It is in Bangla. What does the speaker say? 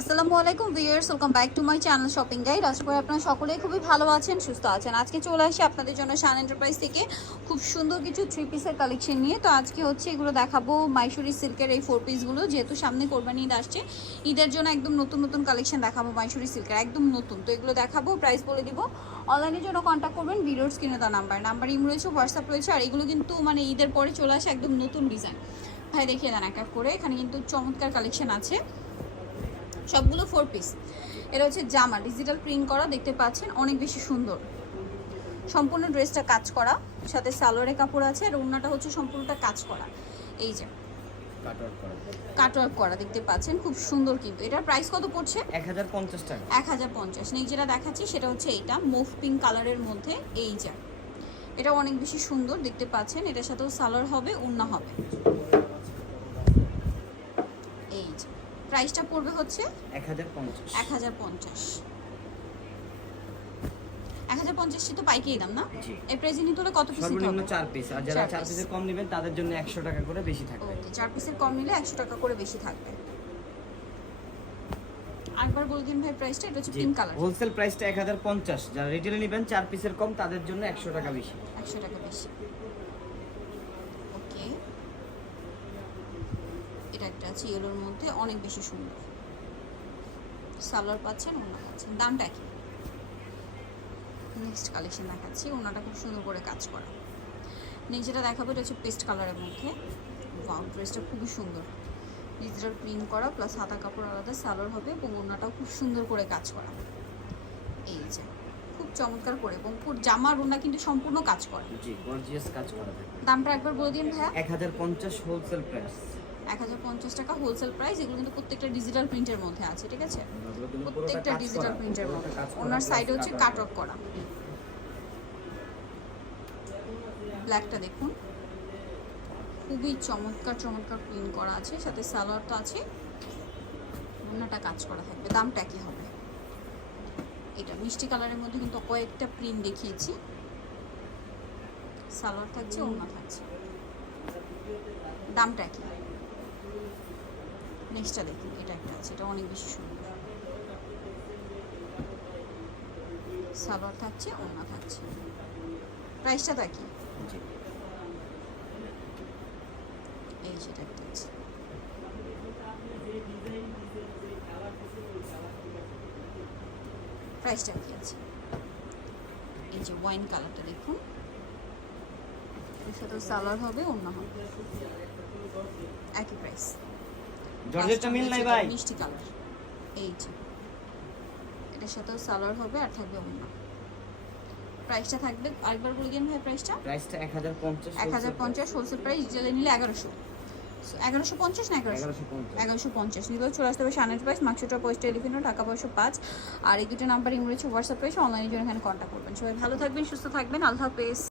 আসসালামু আলাইকুম viewers, welcome back to my channel shopping guide. আশা করি আপনারা সকলেই খুবই ভালো আছেন, সুস্থ আছেন। আজকে চলে আসি আপনাদের জন্য শান এন্টারপ্রাইজ থেকে খুব সুন্দর কিছু থ্রি পিসের কালেকশন নিয়ে। তো আজকে হচ্ছে এগুলো দেখাবো মাইসুরি সিল্কের এই ফোর পিসগুলো যেহেতু সামনে কোরবানি ঈদ আসছে, ঈদের জন্য একদম নতুন নতুন কালেকশন দেখাবো মাইসুরি সিল্কের একদম নতুন। তো এগুলো দেখাবো প্রাইস বলে দিব। অনলাইনের জন্য কন্ট্যাক্ট করবেন, ভিডিওর স্ক্রিনে তার নাম্বার নাম্বার ইম রয়েছে হোয়াটসঅ্যাপ রয়েছে, আর এগুলো কিন্তু মানে ঈদের পরে চলে আসে একদম নতুন ডিজাইন ভাই, দেখিয়ে দেন এক এক করে। এখানে কিন্তু চমৎকার কালেকশন আছে। সবগুলো ফোর পিস এটা হচ্ছে জামা ডিজিটাল প্রিন্ট করা দেখতে পাচ্ছেন অনেক বেশি সুন্দর। সম্পূর্ণ ড্রেসটা কাজ করা সাথে সালোয়ারের কাপড় আছে আর ওড়নাটা হচ্ছে সম্পূর্ণটা কাজ করা। এই যে কাটওয়ার্ক করা। দেখতে পাচ্ছেন খুব সুন্দর কিন্তু। এটার প্রাইস কত পড়ছে? এক হাজার পঞ্চাশ টাকা। এক হাজার পঞ্চাশ। নেই যেটা দেখাচ্ছি সেটা হচ্ছে এইটা মুভ পিঙ্ক কালারের মধ্যে এই যে। এটা অনেক বেশি সুন্দর দেখতে পাচ্ছেন এটার সাথেও সালোয়ার হবে ওড়না হবে এই যে প্রাইসটা পড়বে হচ্ছে এক হাজার পঞ্চাশ। এক হাজার পঞ্চাশ। এক হাজার পঞ্চাশটি তো পাইকারি দাম না? এই প্রাইসে নিতে হলে কত পিস সর্বনিম্ন চার পিস আর যারা চার পিসের কম নেবেন তাদের জন্য একশো টাকা করে বেশি থাকবে। ওকে চার পিসের কম নিলে একশো টাকা করে বেশি থাকবে। আরেকবার বলে দিন ভাই প্রাইসটা এটা হচ্ছে পিঙ্ক কালার হোলসেল প্রাইসটা এক হাজার পঞ্চাশ। যারা রিটেলে নেবেন চার পিসের কম তাদের জন্য একশো টাকা বেশি। একশো টাকা বেশি। ওকে। এটা একটা আছে ইয়েলোর মধ্যে অনেক বেশি সুন্দর। সালোয়ার পাচ্ছেন ওনা পাচ্ছেন। দামটা কি নেক্সট কালেকশন দেখাচ্ছি। ওনাটা খুব সুন্দর করে কাজ করা। নেক্সট যেটা দেখাবো এটা হচ্ছে পেস্ট কালারের মধ্যে। ওয়াও ড্রেসটা খুবই সুন্দর। ডিজিটাল প্রিন্ট করা প্লাস হাতা কাপড় আলাদা সালোয়ার হবে এবং ওনাটাও খুব সুন্দর করে কাজ করা। এই যে খুব চমৎকার করে এবং পুরো জামার ওনা কিন্তু সম্পূর্ণ কাজ করা। জি গর্জিয়াস কাজ করা। দামটা একবার বলে দিন ভাইয়া। এক হাজার পঞ্চাশ হোলসেল প্রাইস এক হাজার পঞ্চাশ টাকা হোলসেল প্রাইস এগুলো কিন্তু প্রত্যেকটা ডিজিটাল প্রিন্টের মধ্যে আছে ঠিক আছে? প্রত্যেকটা ডিজিটাল প্রিন্টের মধ্যে। ওনার সাইডে হচ্ছে কাট অফ করা। ব্ল্যাকটা দেখুন। খুবই চমৎকার চমৎকার প্রিন্ট করা আছে সাথে সালোয়ার তো আছে। ওনাটা কাজ করা থাকবে। দামটা কি হবে? এটা মিষ্টি কালারের মধ্যে কিন্তু কয়েকটা প্রিন্ট দেখিয়েছি। সালোয়ার থাকছে ওনা থাকছে। দামটা কি? নেক্সটটা দেখুন এটা একটা আছে এটা অনেক বেশি সুন্দর। সালোয়ার থাকছে ওড়না থাকছে। প্রাইসটা তা কি এই সেটা একটা আছে। প্রাইসটা কি আছে? এই যে ওয়াইন কালারটা দেখুন। এর সাথে সালোয়ার হবে অন্য হবে। একই প্রাইস জর্জেটটা মিল নাই ভাই। মিষ্টি কালার এই যে। এটার সাথেও সালোয়ার হবে আর থাকবে অন্য। প্রাইসটা থাকবে আরেকবার বলে দিন ভাই প্রাইসটা প্রাইসটা এক হাজার পঞ্চাশ এক হাজার পঞ্চাশ হোলসেল প্রাইস রিটেলে নিলে এগারোশো। এগারোশো পঞ্চাশ না এগারোশো? পঞ্চাশ। এগারোশো পঞ্চাশ। নিলেও চলে আসতে হবে সানের প্রাইস মার্কশোটা পোস্ট টেলিফোনও টাকা পয়সা পাঁচ। আর এই দুটো নাম্বার ইংরেজি হোয়াটসঅ্যাপ রয়েছে অনলাইনের জন্য এখানে কন্ট্যাক্ট করবেন। সবাই ভালো থাকবেন সুস্থ থাকবেন আল্লাহ হাফেজ।